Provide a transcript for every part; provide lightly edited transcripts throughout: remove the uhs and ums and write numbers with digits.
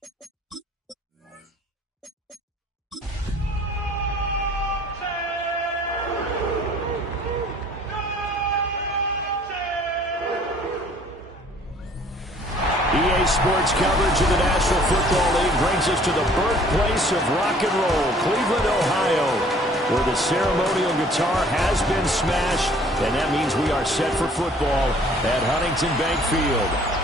EA Sports coverage of the National Football League brings us to the birthplace of rock and roll, Cleveland, Ohio, where the ceremonial guitar has been smashed, and that means we are set for football at Huntington Bank Field.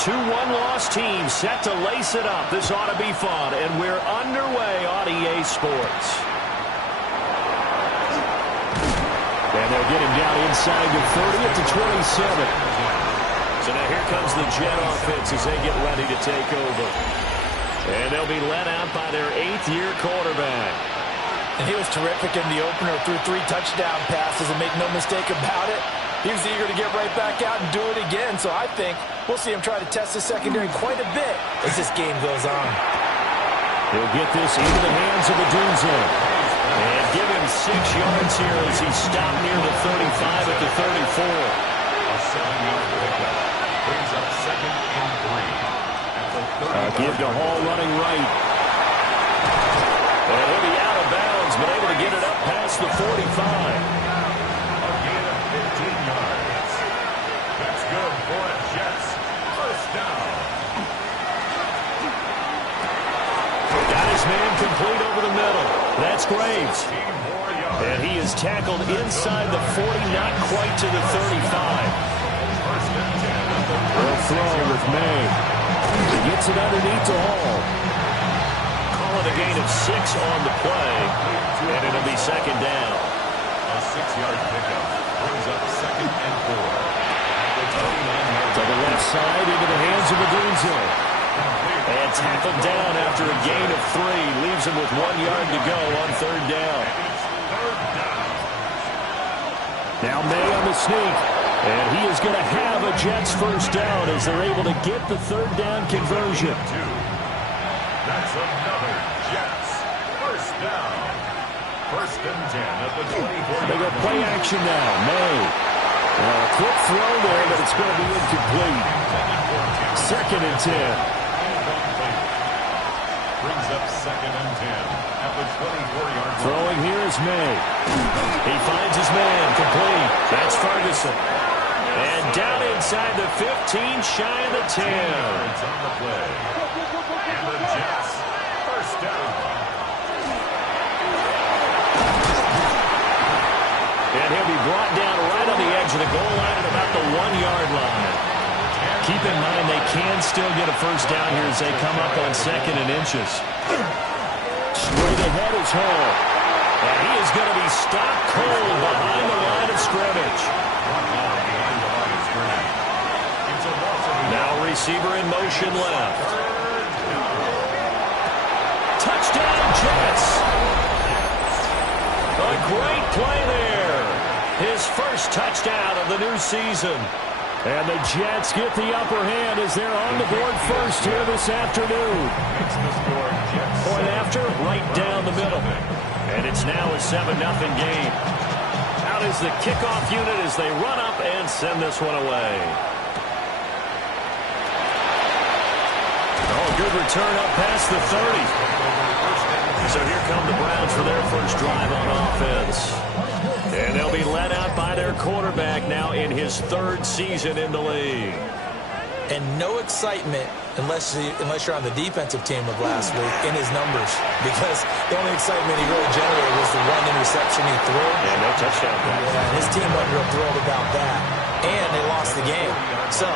Two one-loss teams set to lace it up. This ought to be fun, and we're underway on EA Sports. And they'll get him down inside the 30 at the 27. So now here comes the Jet offense as they get ready to take over. And they'll be led out by their 8th-year quarterback. And he was terrific in the opener, threw 3 touchdown passes, and make no mistake about it, he was eager to get right back out and do it again. So I think we'll see him try to test the secondary quite a bit as this game goes on. He'll get this into the hands of Adunze. And give him 6 yards here as he stopped near the 35 at the 34. A 7-yard pickup brings up 2nd and 3. Give to Hall running right. And he'll be out of bounds, but able to get it up past the 45. Man complete over the middle. That's Graves. And he is tackled inside the 40, not quite to the 35. They'll throw with May. He gets it underneath to Hall. Call it a gain of 6 on the play. And it'll be 2nd down. A 6-yard pickup brings up 2nd and 4. To the left side into the hands of Adunze. And tackled down after a gain of 3. Leaves him with 1 yard to go on 3rd down. Now May on the sneak. And he is going to have a Jets first down as they're able to get the 3rd down conversion. That's another Jets first down. 1st and 10 at the 24. They go play action now. May. A quick throw there, but it's going to be incomplete. 2nd and 10. Brings up 2nd and 10 at the 24-yard line. Throwing here is May. He finds his man complete. That's Ferguson. And down inside the 15, shy of the 10. Yards on the play. And the Jets first down. And he'll be brought down right on the edge of the goal line at about the 1-yard line. Keep in mind they can still get a first down here as they come up on 2nd and inches. Straight ahead is Hall. And he is going to be stopped cold behind the line of scrimmage. Now receiver in motion left. Touchdown Jets. A great play there. His first touchdown of the new season. And the Jets get the upper hand as they're on the board first here this afternoon. Point after, right down the middle. And it's now a 7-0 game. Out is the kickoff unit as they run up and send this one away. Oh, good return up past the 30. So here come the Browns for their first drive on offense. And they'll be led out by their quarterback now in his 3rd season in the league. And no excitement unless you're on the defensive team of last week in his numbers. Because the only excitement he really generated was the 1 interception he threw. Yeah, no touchdown. And his team wasn't real thrilled about that. And they lost the game. So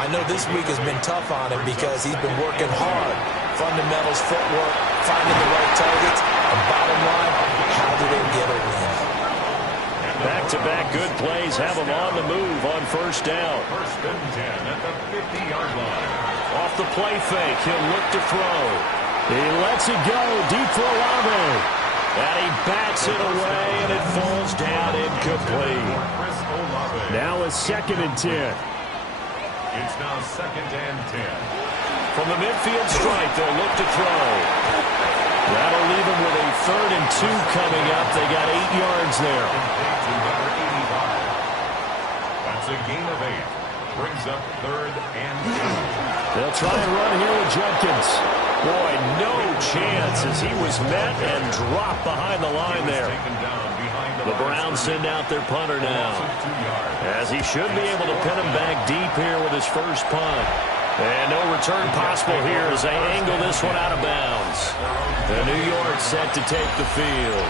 I know this week has been tough on him because he's been working hard. Fundamentals, footwork, finding the right targets. And bottom line, how do they get a win? Back-to-back good plays have him on the move on first down. 1st and 10 at the 50-yard line. Off the play fake, he'll look to throw. He lets it go deep for Olave. And he bats it away, and it falls down incomplete. Now a 2nd and 10. It's now 2nd and 10. From the midfield stripe, they'll look to throw. That'll leave them with a 3rd and 2 coming up. They got 8 yards there. That's a gain of 8. Brings up 3rd and 2. They'll try and run here with Judkins. Boy, no chance as he was met and dropped behind the line there. The Browns send out their punter now, as he should be able to pin him back deep here with his first punt. And no return possible here as they angle this one out of bounds. The New York set to take the field.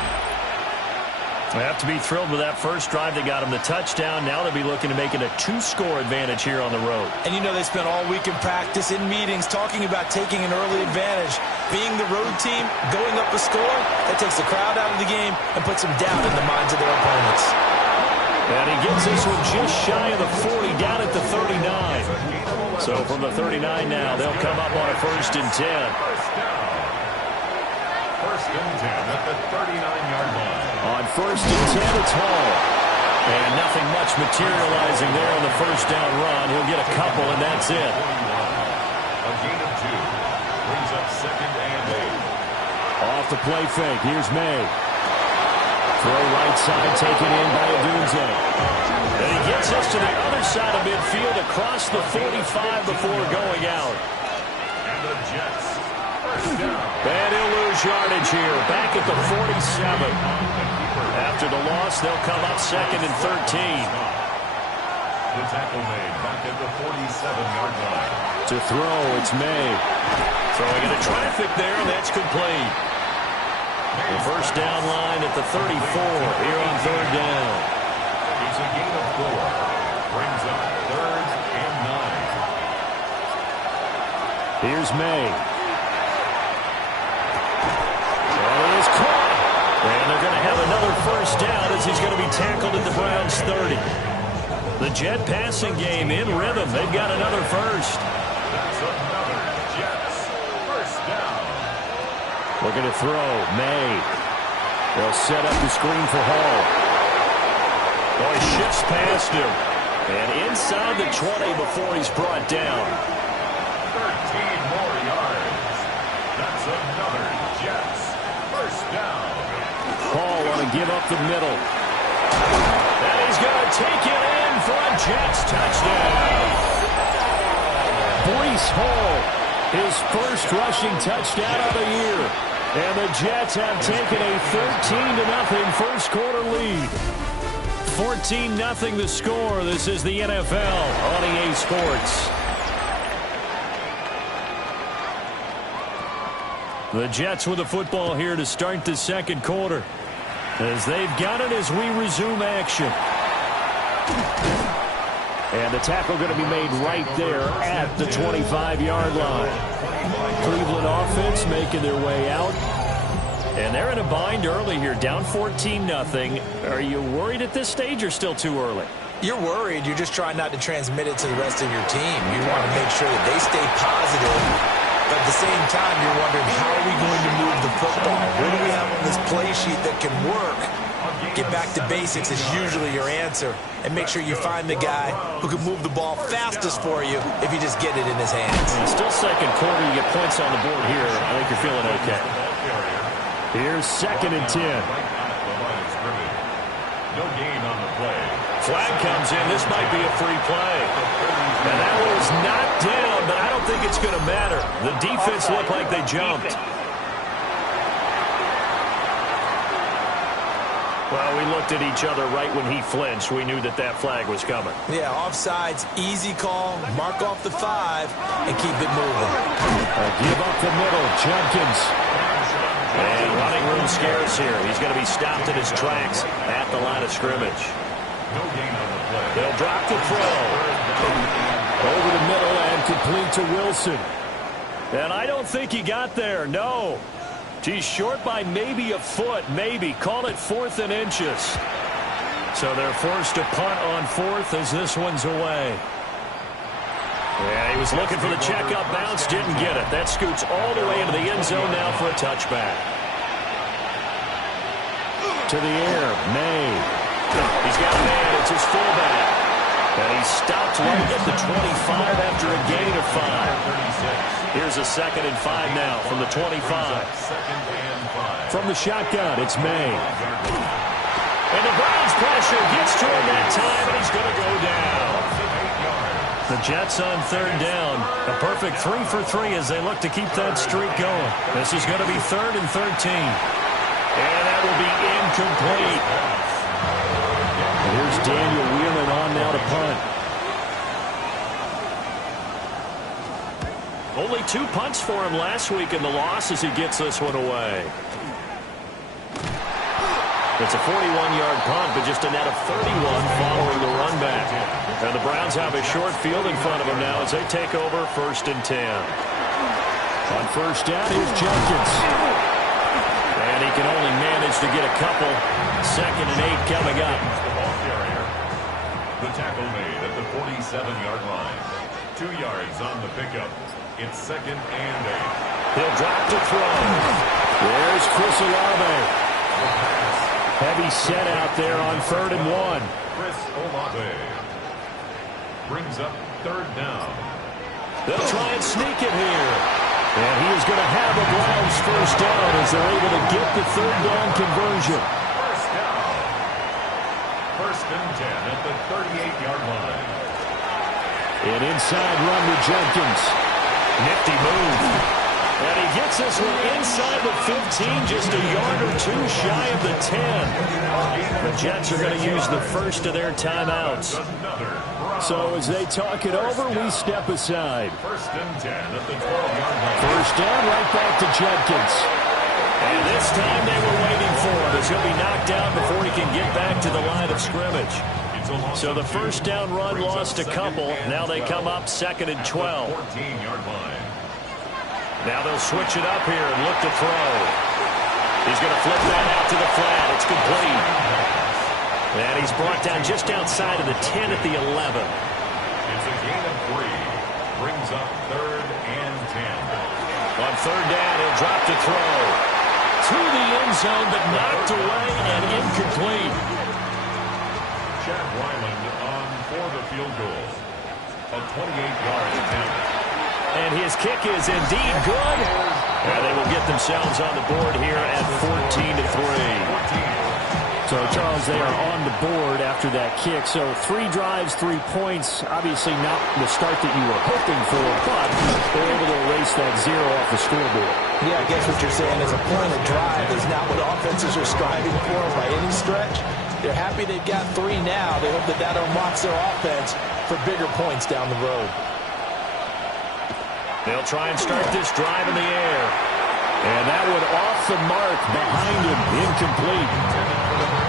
They have to be thrilled with that first drive that got them the touchdown. Now they'll be looking to make it a 2-score advantage here on the road. And you know they spent all week in practice, in meetings, talking about taking an early advantage. Being the road team, going up a score, that takes the crowd out of the game and puts some doubt in the minds of their opponents. And he gets this one just shy of the 40, down at the 39. So from the 39 now, they'll come up on a 1st and 10. First and 10 at the 39-yard line. On 1st and 10, it's Hall. And nothing much materializing there on the first down run. He'll get a couple, and that's it. A gain of 2. Brings up 2nd and 8. Off the play fake. Here's May. Throw right side, taken in by Adunze. And he gets us to the other side of midfield across the 45 before going out. And the Jets. First down. And he'll lose yardage here, back at the 47. After the loss, they'll come up 2nd and 13. The tackle made back at the 47-yard line. To throw, it's May. Throwing into traffic there, and that's complete. The first down line at the 34 here on 3rd down. It's a gain of 4. Brings up 3rd and 9. Here's May. And it is caught. And they're going to have another first down as he's going to be tackled at the Browns 30. The Jet passing game in rhythm. They've got another first. That's another Jets first down. Looking to throw. May. They'll set up the screen for Hall. Oh, he shifts past him. And inside the 20 before he's brought down. 13 more yards. That's another Jets first down. Hall want to give up the middle. And he's going to take it in for a Jets touchdown. Breece Hall, his first rushing touchdown of the year. And the Jets have taken a 13-0 first quarter lead. 14-0 the score. This is the NFL on EA Sports. The Jets with the football here to start the second quarter, as they've got it as we resume action. And the tackle going to be made right there at the 25-yard line. Cleveland offense making their way out. And they're in a bind early here, down 14-0. Are you worried at this stage or still too early? You're worried. You're just trying not to transmit it to the rest of your team. You want to make sure that they stay positive. But at the same time, you're wondering, how are we going to move the football? What do we have on this play sheet that can work? Get back to basics is usually your answer. And make sure you find the guy who can move the ball fastest for you if you just get it in his hands. Still second quarter, you get points on the board here. I think you're feeling okay. Here's 2nd and 10. No gain on the play. Flag comes in. This might be a free play. And that one was knocked down, but I don't think it's going to matter. The defense looked like they jumped. Well, we looked at each other right when he flinched. We knew that that flag was coming. Yeah, offsides, easy call, mark off the 5, and keep it moving. Give up the middle, Judkins. And running room scarce here. He's going to be stopped in his tracks at the line of scrimmage. No gain on the play. They'll drop the throw. Over the middle and complete to Wilson. And I don't think he got there, no. He's short by maybe a foot, maybe. Call it 4th and inches. So they're forced to punt on 4th as this one's away. Yeah, he was looking for the checkup bounce, didn't get it. That scoots all the way into the end zone now for a touchback. To the air, May. He's got a man, it's his fullback. And he stopped right at the 25 after a gain of 5. Here's a 2nd and 5 now from the 25. From the shotgun, it's May. And the Browns pressure gets to him that time, and he's going to go down. The Jets on 3rd down. A perfect 3 for 3 as they look to keep that streak going. This is going to be 3rd and 13. And that will be incomplete. And here's Daniel Whelan on now to punt. Only 2 punts for him last week in the loss as he gets this one away. It's a 41-yard punt, but just a net of 31 following the run back. And the Browns have a short field in front of them now as they take over 1st and 10. On 1st down, here's Jenkins. And he can only manage to get a couple. 2nd and 8 coming up. The tackle made at the 47-yard line. 2 yards on the pickup. It's 2nd and 8. He'll drop to throw. There's Chris Olave. Heavy set out there on 3rd and 1. Chris Olave brings up 3rd down. They'll try and sneak it here. And he is going to have a Browns 1st down as they're able to get the 3rd down conversion. 1st down. 1st and 10 at the 38-yard line. An inside run to Jenkins. Nifty move. And he gets this one inside the 15, just a yard or 2 shy of the 10. The Jets are going to use the first of their timeouts. So as they talk it over, we step aside. 1st and 10 at the 12-yard line. 1st down, right back to Jenkins. And this time they were waiting for him as he'll be knocked down before he can get back to the line of scrimmage. So the 1st down run lost a couple. Now they come up 2nd and 12. 14-yard line. Now they'll switch it up here and look to throw. He's going to flip that out to the flat. It's complete. And he's brought down just outside of the 10 at the 11. It's a gain of 3. Brings up 3rd and 10. On 3rd down, he'll drop to throw. To the end zone, but knocked away and incomplete. Chad Ryland on for the field goal. A 28-yard attempt. And his kick is indeed good. And they will get themselves on the board here at 14-3. So, Charles, they are on the board after that kick. So 3 drives, 3 points. Obviously not the start that you were hoping for, but they're able to erase that 0 off the scoreboard. Yeah, I guess what you're saying is a point of drive is not what offenses are striving for by any stretch. They're happy they've got 3 now. They hope that that unlocks their offense for bigger points down the road. They'll try and start this drive in the air. And that one off the mark behind him. Incomplete.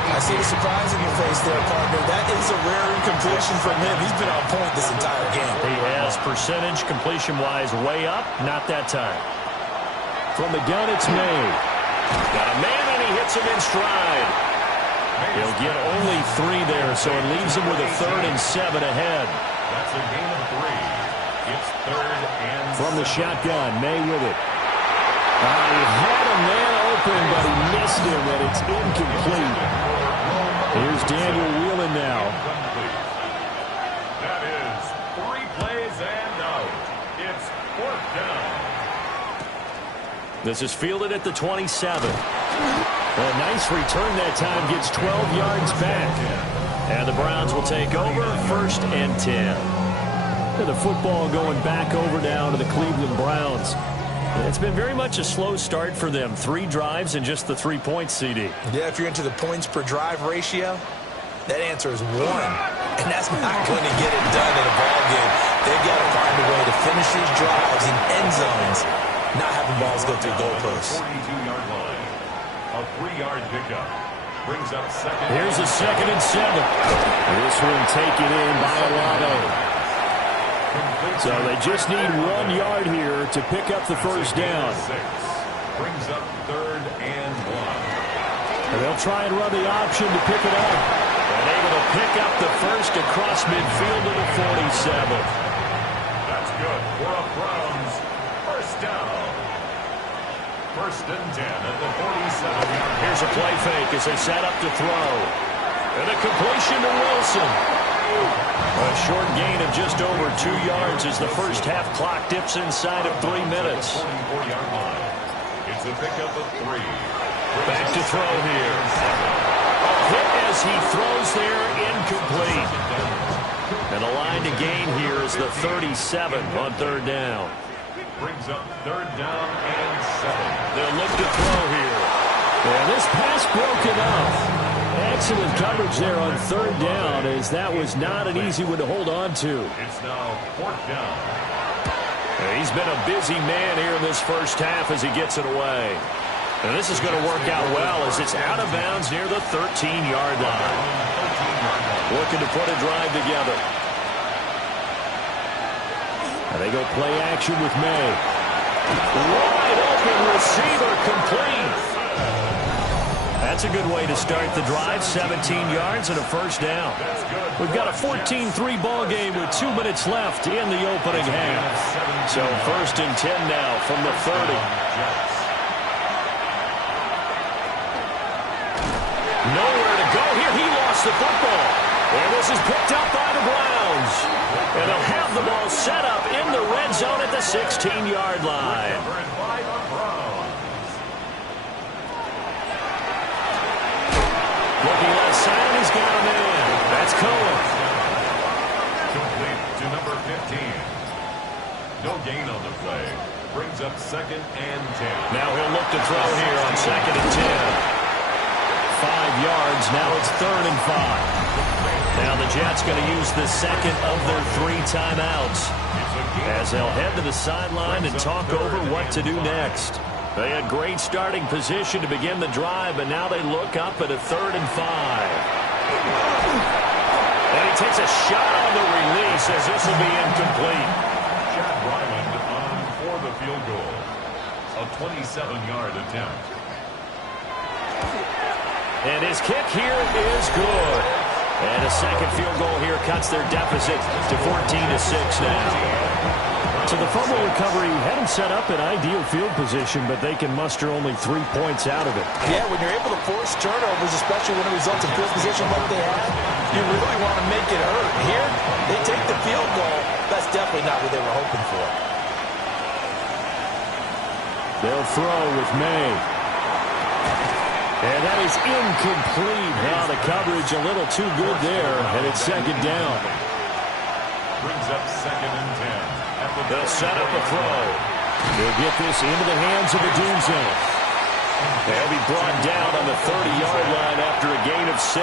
I see the surprise in your face there, partner. That is a rare incompletion from him. He's been on point this entire game. He has percentage completion-wise way up. Not that time. From the gun, it's May. Got a man, and he hits him in stride. He'll get only 3 there, so it leaves him with a 3rd and 7 ahead. That's a gain of 3. It's 3rd and 7. From the shotgun, May with it. He had a man open, but he missed him, and it's incomplete. Here's Daniel Whelan now. That is 3 plays and out. It's 4th down. This is fielded at the 27. A nice return that time, gets 12 yards back. And the Browns will take over 1st and 10. The football going back over down to the Cleveland Browns. It's been very much a slow start for them. 3 drives and just the 3 points, CD. Yeah, if you're into the points per drive ratio, that answer is 1. And that's not going to get it done in a ball game. They've got to find a way to finish these drives in end zones, not having balls go through goalposts. 42-yard line. A 3-yard pickup. Brings up 2nd. Here's a 2nd and 7. This one taken in by Olave. So they just need 1 yard here to pick up the 1st down. Brings up 3rd and 1. And they'll try and run the option to pick it up. And able to pick up the 1st across midfield to the 47. That's good for a Browns 1st down. 1st and 10 at the 47-yard. Here's a play fake as they set up to throw. And a completion to Wilson. A short gain of just over 2 yards as the first half clock dips inside of 3 minutes. It's a pickup of 3. Back to throw here. A hit as he throws there, incomplete. And the line to gain here is the 37 on 3rd down. Brings up 3rd down and 7. They'll look to throw here. And this pass broken up. Excellent coverage there on 3rd down, as that was not an easy one to hold on to. It's now 4th down. He's been a busy man here in this first half as he gets it away. And this is going to work out well as it's out of bounds near the 13-yard line. Looking to put a drive together. And they go play action with May. Wide open receiver complete. That's a good way to start the drive. 17 yards and a first down. We've got a 14-3 ball game with 2 minutes left in the opening half. So 1st and 10 now from the 30. Nowhere to go here. He lost the football. And this is picked up by the Browns. And they'll have the ball set up in the red zone at the 16-yard line. Looking left side, he's got a man. That's Cohen. Complete to number 15. No gain on the play. Brings up 2nd and 10. Now he'll look to throw here on 2nd and 10. 5 yards. Now it's 3rd and 5. Now the Jets going to use the second of their 3 timeouts as they'll head to the sideline and talk over what to do next. They had great starting position to begin the drive, but now they look up at a 3rd and 5. And he takes a shot on the release as this will be incomplete. Chad Ryland on for the field goal. A 27-yard attempt. And his kick here is good. And a second field goal here cuts their deficit to 14-6 now. So the fumble recovery had him set up in ideal field position, but they can muster only 3 points out of it. Yeah, when you're able to force turnovers, especially when it results in field position like they have, you really want to make it hurt. Here, they take the field goal. That's definitely not what they were hoping for. They'll throw with May. And that is incomplete. Now the coverage a little too good there, and it's 2nd down. Brings up 2nd and 10. They'll set up a throw. They'll get this into the hands of the doom zone. They'll be brought down on the 30-yard line after a gain of 6.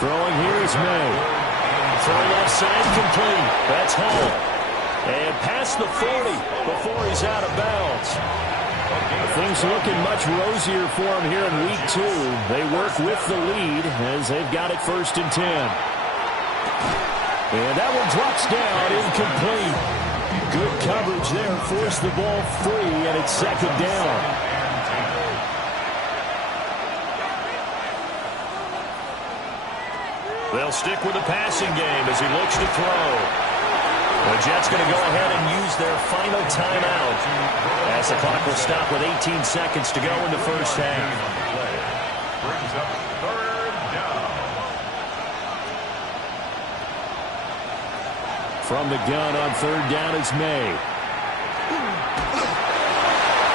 Throwing here is May. Throw left side complete. That's Hall. And past the 40 before he's out of bounds. Things looking much rosier for him here in week 2. They work with the lead as they've got it 1st and 10. And that one drops down, incomplete. Good coverage there, forced the ball free, and it's 2nd down. They'll stick with the passing game as he looks to throw. The Jets going to go ahead and use their final timeout as the clock will stop with 18 seconds to go in the first half. Brings up 3rd down. From the gun on 3rd down is May.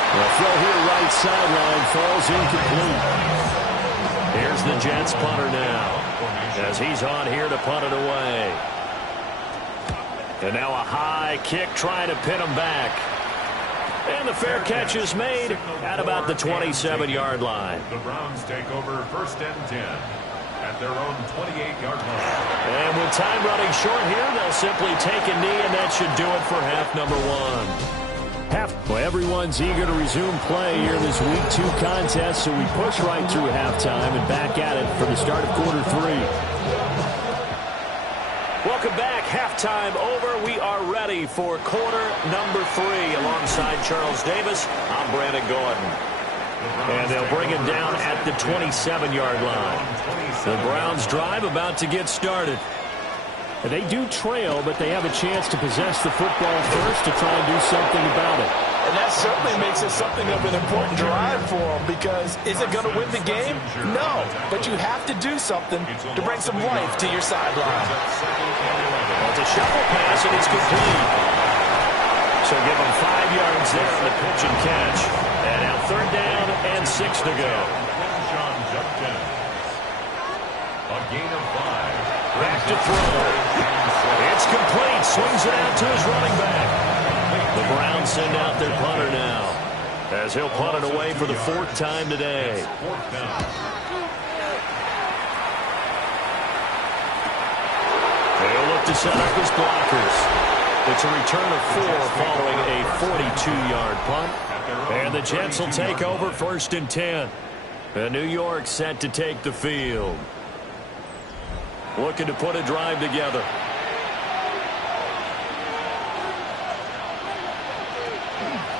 The throw here right sideline falls incomplete. Here's the Jets punter now as he's on here to punt it away. And now a high kick trying to pin him back. And the fair catch is made at about the 27-yard line. The Browns take over 1st and 10 at their own 28-yard line. And with time running short here, they'll simply take a knee, and that should do it for half number 1. Well, everyone's eager to resume play here in this Week 2 contest, so we push right through halftime and back at it for the start of quarter 3. Welcome back. Halftime over. We are ready for quarter number 3. Alongside Charles Davis, I'm Brandon Gordon. And they'll bring it down at the 27-yard line. The Browns drive about to get started. They do trail, but they have a chance to possess the football first to try and do something about it. And that certainly makes it something of an important drive for them, because is it going to win the game? No, but you have to do something to bring some life to your sideline. It's a shuffle pass, and it's complete. So give them 5 yards there on the pitch and catch. And now 3rd down and 6 to go. A gain of 5. Back to throw. It's complete. Swings it out to his running back. The Browns send out their punter now, as he'll punt it away for the 4th time today. They'll look to set up his blockers. It's a return of 4 following a 42-yard punt. And the Jets will take over 1st and 10. And New York set to take the field. Looking to put a drive together.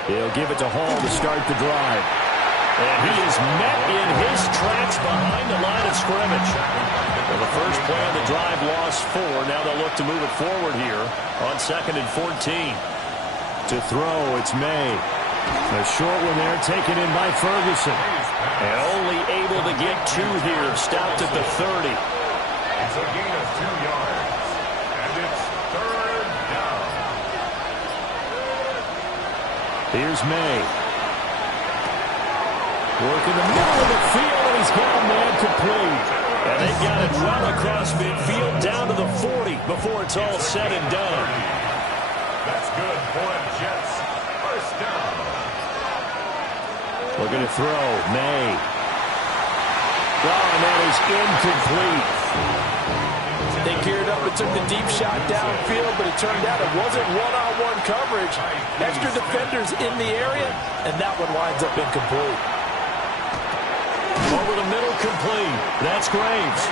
He'll give it to Hall to start the drive. And he is met in his tracks behind the line of scrimmage. Well, the first play of the drive lost 4. Now they'll look to move it forward here on 2nd and 14. To throw, it's May. A short one there taken in by Ferguson. And only able to get 2 here. Stopped at the 30. It's a gain of 2 yards. And it's 3rd down. Here's May. Working the middle of the field, and he's gone man complete. And they got it well across midfield down to the 40 before it's all said and done. That's good for the Jets. 1st down. Looking to throw. May. Oh, and that is incomplete. They geared up and took the deep shot downfield, but it turned out it wasn't one-on-one coverage. Extra defenders in the area, and that one winds up incomplete. Over the middle, complete. That's Graves.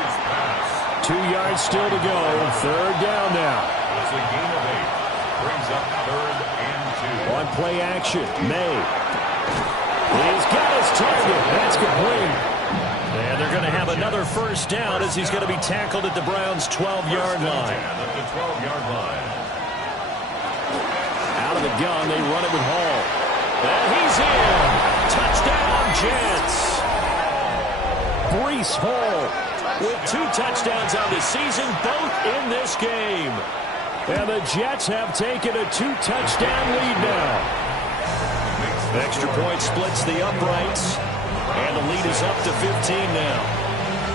2 yards still to go. 3rd down now. It's a gain of 8. Brings up 3rd and 2. On play action, May. He's got his target. That's complete. And they're going to have another 1st down as he's going to be tackled at the Browns' 12-yard line. At the 12-yard line. Out of the gun, they run it with Hall. And he's in. Touchdown, Jets. Breece Hall with 2 touchdowns on the season, both in this game. And the Jets have taken a 2-touchdown lead now. Extra point splits the uprights. And the lead is up to 15 now.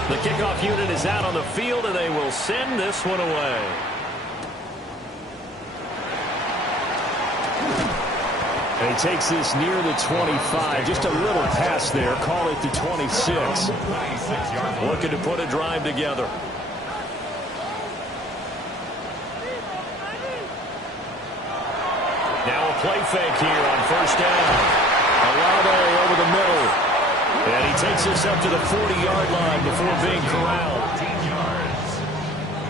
The kickoff unit is out on the field, and they will send this one away. And he takes this near the 25. Just a little pass there. Call it the 26. Looking to put a drive together. Now a play fake here on 1st down. Olave over the middle. And he takes this up to the 40-yard line before being corralled. 14 yards.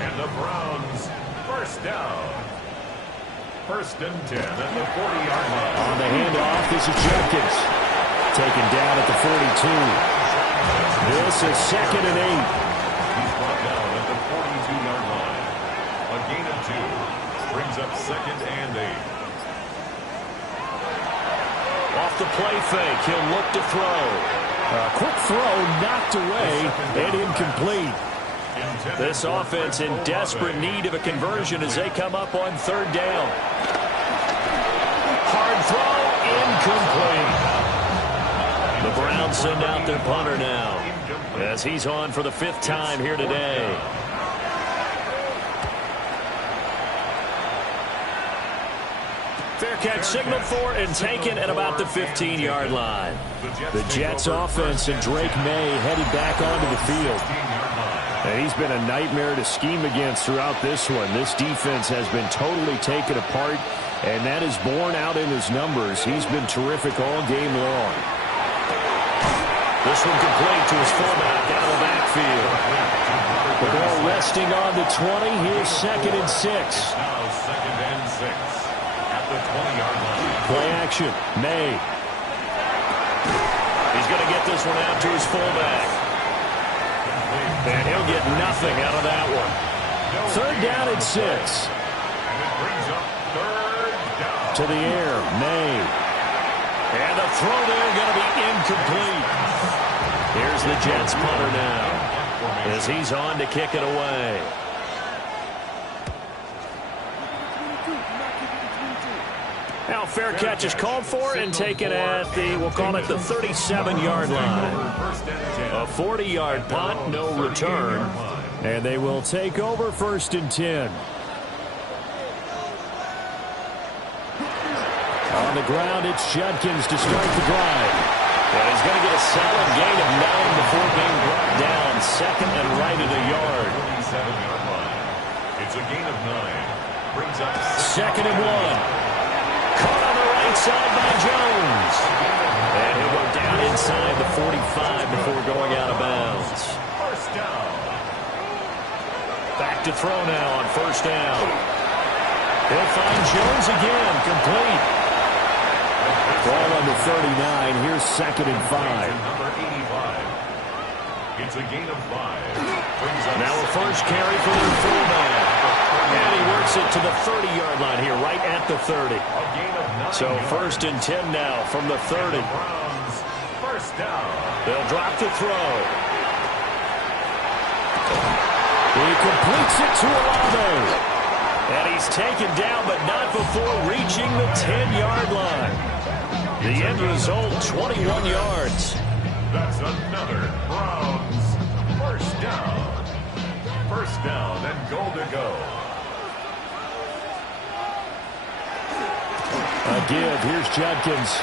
And the Browns, 1st down. 1st and 10 at the 40-yard line. On the handoff, this is Jenkins. Taken down at the 42. This is 2nd and 8. He's brought down at the 42-yard line. A gain of 2. Brings up 2nd and 8. Off the play fake, he'll look to throw. A quick throw knocked away and incomplete. This offense in desperate need of a conversion as they come up on 3rd down. Hard throw, incomplete. The Browns send out their punter now as he's on for the 5th time here today. Fair catch signaled for and taken at about the 15-yard line. The Jets offense and Drake May headed back onto the field. And he's been a nightmare to scheme against throughout this one. This defense has been totally taken apart, and that is borne out in his numbers. He's been terrific all game long. This one complete to his fullback out of the backfield. The ball resting on the 20. Here's 2nd and 6. Now 2nd and 6. The 20-yard line. Play action. May. He's going to get this one out to his fullback. And he'll get nothing out of that one. 3rd down and 6. And it brings up 3rd down. To the air. May. And the throw there going to be incomplete. Here's the Jets punter now as he's on to kick it away. Now fair catch is called for and taken at the, we'll call it the 37-yard line. A 40-yard punt, no return. And they will take over 1st and 10. On the ground, it's Judkins to start the drive. And he's going to get a solid gain of 9 before being brought down. 2nd and right at a yard. It's a gain of 9. Brings up 2nd and 1. Caught on the right side by Jones. And he'll go down inside the 45 before going out of bounds. First down. Back to throw now on 1st down. He'll find Jones again, complete. Ball on the 39. Here's 2nd and 5. Number 85. It's a gain of 5. Now a first carry for their fullback. And he works it to the 30-yard line here, right at the 30. So 1st and 10 now from the 30. First down. They'll drop the throw. He completes it to Olave. And he's taken down, but not before reaching the 10-yard line. The end result, 21 yards. That's another Browns first down. First down and goal to go. A give. Here's Judkins.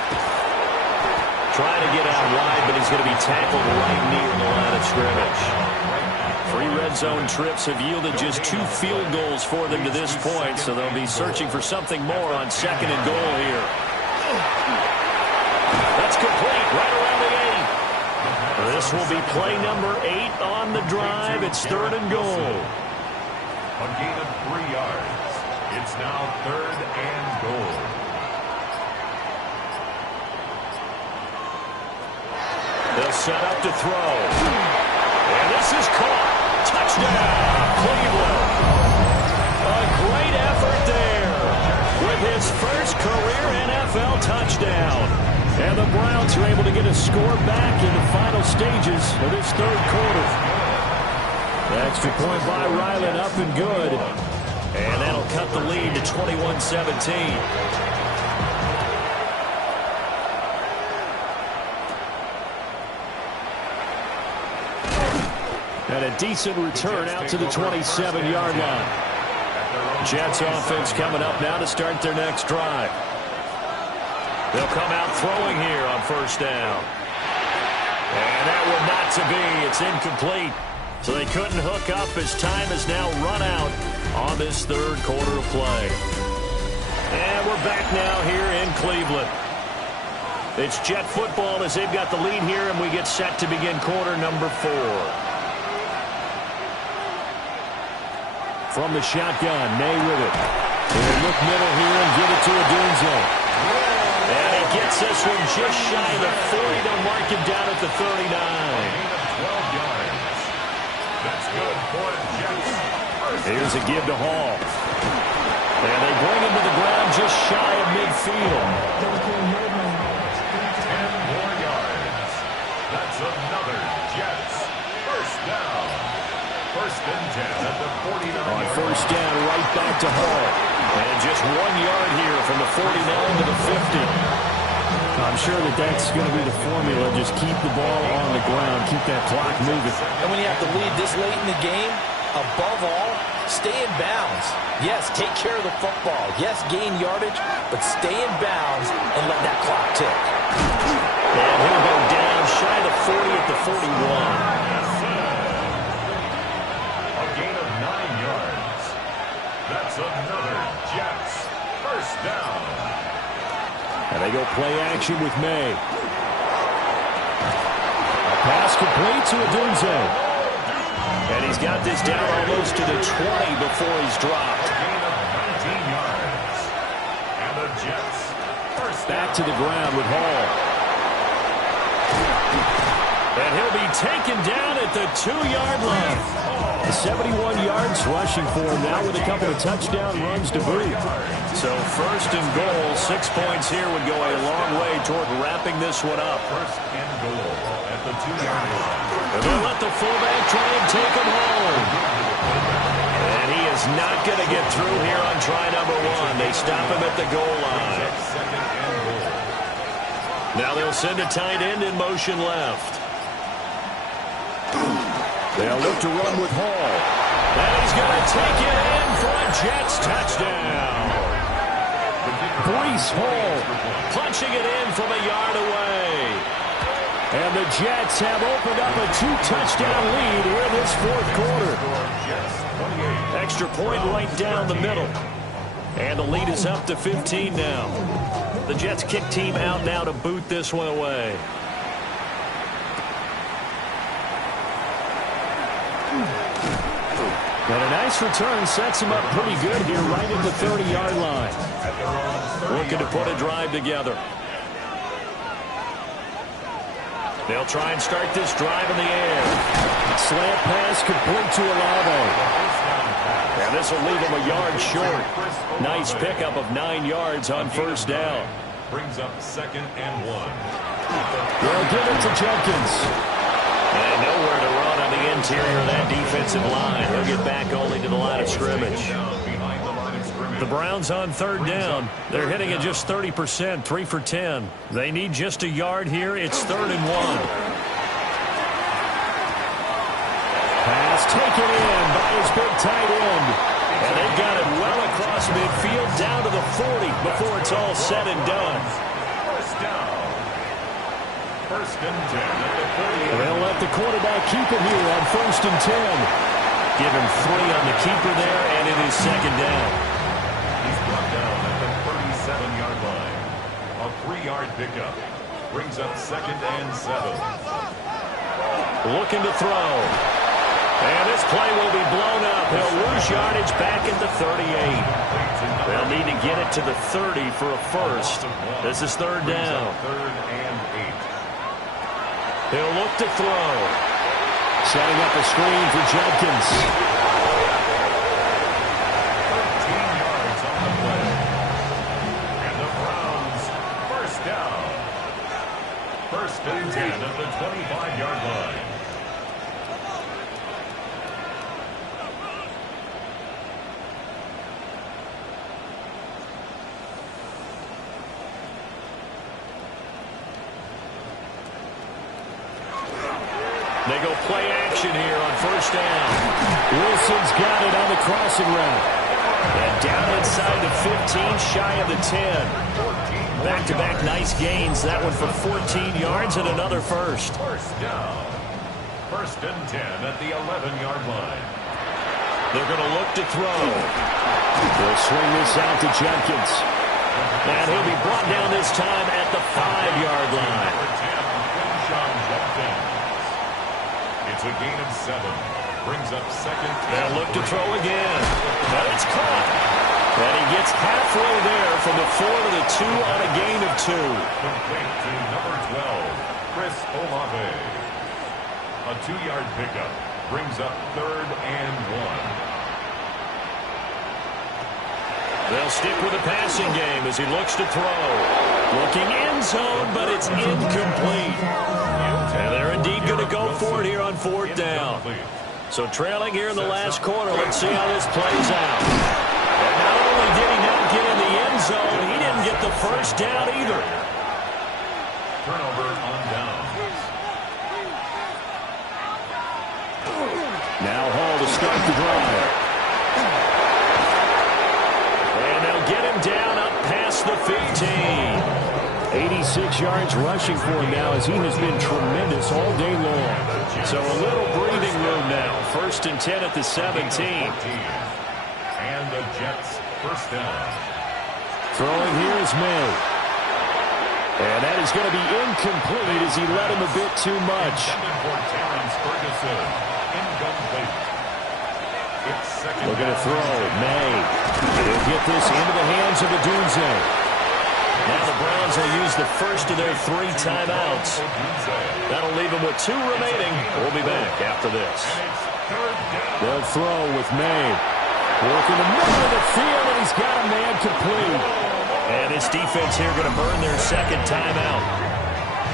Trying to get out wide, but he's going to be tackled right near the line of scrimmage. 3 red zone trips have yielded just 2 field goals for them to this point, so they'll be searching for something more on 2nd and goal here. That's complete right around the 8. This will be play number 8 on the drive. It's 3rd and goal. A gain of 3 yards. It's now 3rd and goal. They'll set up to throw. And this is caught. Touchdown, Cleveland. A great effort there with his first career NFL touchdown. And the Browns are able to get a score back in the final stages of this 3rd quarter. The extra point by Ryland up and good. And that'll cut the lead to 21-17. And a decent return out to the 27-yard line. Jets offense coming up now to start their next drive. They'll come out throwing here on 1st down. And that will not to be. It's incomplete. So they couldn't hook up as time has now run out on this 3rd quarter of play. And we're back now here in Cleveland. It's Jet football as they've got the lead here, and we get set to begin quarter number 4. From the shotgun, May with it. He'll look middle here and give it to Odunze. And he gets this one just shy of the 40. They'll mark him down at the 39. 12 yards. That's good for Jets. Here's a give to Hall. And they bring him to the ground just shy of midfield. 10 more yards. That's another Jets. First down. 1st and 10 at the 49. On 1st down, right back to Hall. And just 1 yard here from the 49 to the 50. I'm sure that that's going to be the formula. Just keep the ball on the ground. Keep that clock moving. And when you have to lead this late in the game, above all, stay in bounds. Yes, take care of the football. Yes, gain yardage, but stay in bounds and let that clock tick. And he'll go down shy of the 40 at the 41. A gain of 9 yards. That's another Jets. First down. And they go play action with May. A pass complete to Odunze. And he's got this down almost to the 20 before he's dropped. A gain of 19 yards. And the Jets. First back to the ground with Hall. And he'll be taken down at the 2-yard line. 71 yards rushing for him now with a couple of touchdown runs to boot. So first and goal, 6 points here would go a long way toward wrapping this one up. First and goal at the 2-yard line. And they'll let the fullback try and take him home. And he is not going to get through here on try number 1. They stop him at the goal line. Second and goal. Now they'll send a tight end in motion left. They'll look to run with Hall. And he's going to take it in for a Jets touchdown. Breece Hall punching it in from a yard away. And the Jets have opened up a 2-touchdown lead here this fourth quarter. Extra point right down the middle. And the lead is up to 15 now. The Jets kick team out now to boot this one away. And a nice return sets him up pretty good here right at the 30-yard line. Looking to put a drive together. They'll try and start this drive in the air. Slant pass complete to Olave. And this will leave him a yard short. Nice pickup of 9 yards on first down. Brings up second and 1. They'll give it to Jenkins. And nowhere to run on the interior of that defensive line. He'll get back only to the line of scrimmage. The Browns on third down. They're hitting at just 30%, 3 for 10. They need just a yard here. It's 3rd and 1. Pass taken in by his big tight end. And they've got it well across midfield down to the 40 before it's all said and done. First down. First and 10 at the 40. They'll let the quarterback keep it here on 1st and 10. Give him 3 on the keeper there, and it is second down. He's brought down at the 37-yard line. A 3-yard pickup. Brings up second and 7. Looking to throw. And this play will be blown up. He'll lose yardage back at the 38. They'll need to get it to the 30 for a first. This is third down. 3rd and 8. He'll look to throw. Setting up a screen for Jenkins. 13 yards on the play. And the Browns, first down. 1st and 10 at the 25-yard line. They go play action here on first down. Wilson's got it on the crossing route. And down inside the 15, shy of the 10. Back-to-back nice gains. That one for 14 yards and another first. First down. 1st and 10 at the 11-yard line. They're going to look to throw. They'll swing this out to Jenkins. And he'll be brought down this time at the 5-yard line. It's a gain of 7. Brings up second. They'll look to throw again. But it's caught. And he gets halfway there from the 4 to the 2 on a gain of 2. Complete to number 12, Chris Olave. A 2-yard pickup. Brings up 3rd and 1. They'll stick with the passing game as he looks to throw. Looking end zone, but it's incomplete. And they're indeed going to go for it here on 4th down. So trailing here in the last quarter, let's see how this plays out. And not only did he not get in the end zone, he didn't get the first down either. Turnover on downs. Now Hall to start the drive. And they'll get him down up past the 15. 86 yards rushing for him now as he has been tremendous all day long. So a little breathing room now. 1st and 10 at the 17. And the Jets first down. Throwing here is May. And that is going to be incomplete as he led him a bit too much. For Terrence Ferguson. Incomplete. It's second. Looking to throw. May. He'll get this into the hands of Adunze. Now the Browns will use the first of their 3 timeouts. That'll leave them with 2 remaining. We'll be back after this. They'll throw with May. Working the middle of the field, and he's got a man complete. And this defense here going to burn their second timeout.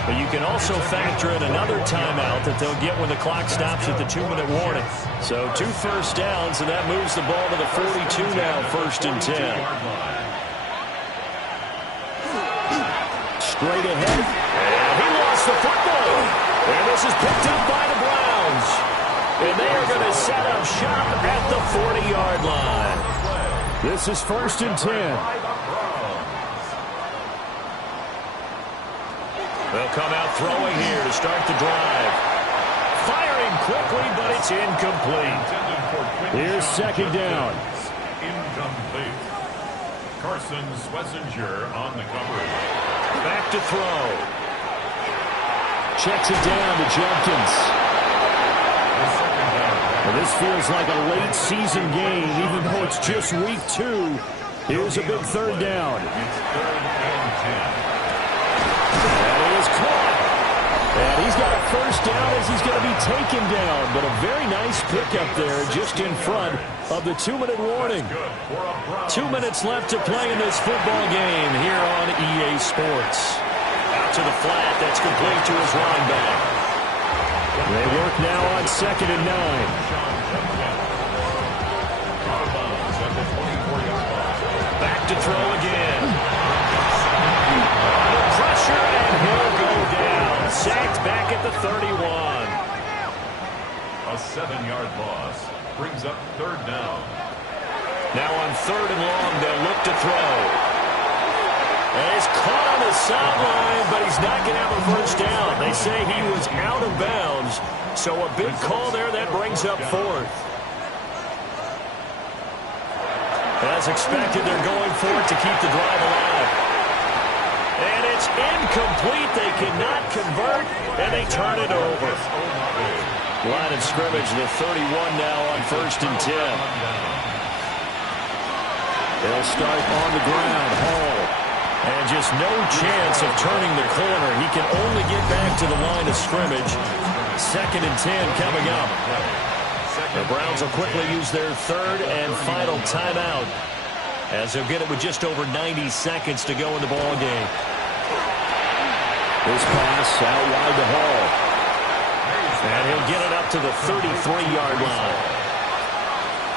But you can also factor in another timeout that they'll get when the clock stops at the 2-minute warning. So 2 first downs, and that moves the ball to the 42 now, 1st and 10. Straight ahead. And he lost the football. And this is picked up by the Browns. And they are going to set up shop at the 40-yard line. This is 1st and 10. They'll come out throwing here to start the drive. Firing quickly, but it's incomplete. Here's 2nd down. Incomplete. Carson Schlesinger on the coverage. Back to throw. Checks it down to Jenkins. Well, this feels like a late season game, even though it's just week 2. Here's a big 3rd down. It's 3rd and 10. That is caught. And he's got a 1st down as he's going to be taken down. But a very nice pickup there just in front of the 2-minute warning. 2 minutes left to play in this football game here on EA Sports. Out to the flat. That's complete to his running back. They work now on 2nd and 9. Back to throw again. Under pressure, and he'll go down. Sacked back at the 31. A 7-yard loss brings up 3rd down. Now on 3rd and long, they'll look to throw. And he's caught on the sideline, but he's not going to have a 1st down. They say he was out of bounds, so a big call there that brings up 4th. As expected, they're going for it to keep the drive alive. And it's incomplete. They cannot convert, and they turn it over. Line of scrimmage, the 31 now on 1st and 10. They'll start on the ground. Hall. And just no chance of turning the corner. He can only get back to the line of scrimmage. 2nd and 10 coming up. The Browns will quickly use their 3rd and final timeout, as they'll get it with just over 90 seconds to go in the ball game. This pass out wide to Hall. And he'll get it up to the 33-yard line.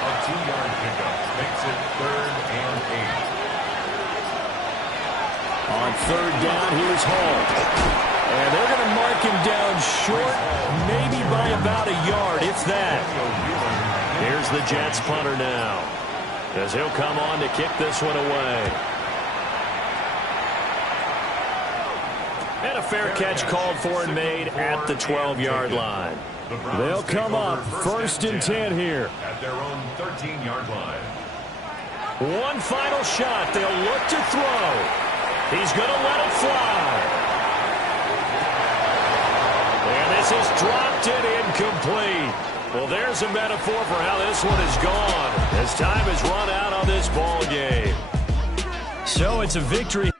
A 2-yard pickup makes it 3rd and 8. On 3rd down, here's Hall. And they're going to mark him down short, maybe by about a yard, if that. Here's the Jets punter now, as he'll come on to kick this one away. And a fair catch called for and made at the 12-yard line. They'll come up 1st and 10 here. At their own 13-yard line. One final shot. They'll look to throw. He's going to let it fly. And this is dropped and incomplete. Well, there's a metaphor for how this one is gone, as time has run out on this ball game. So it's a victory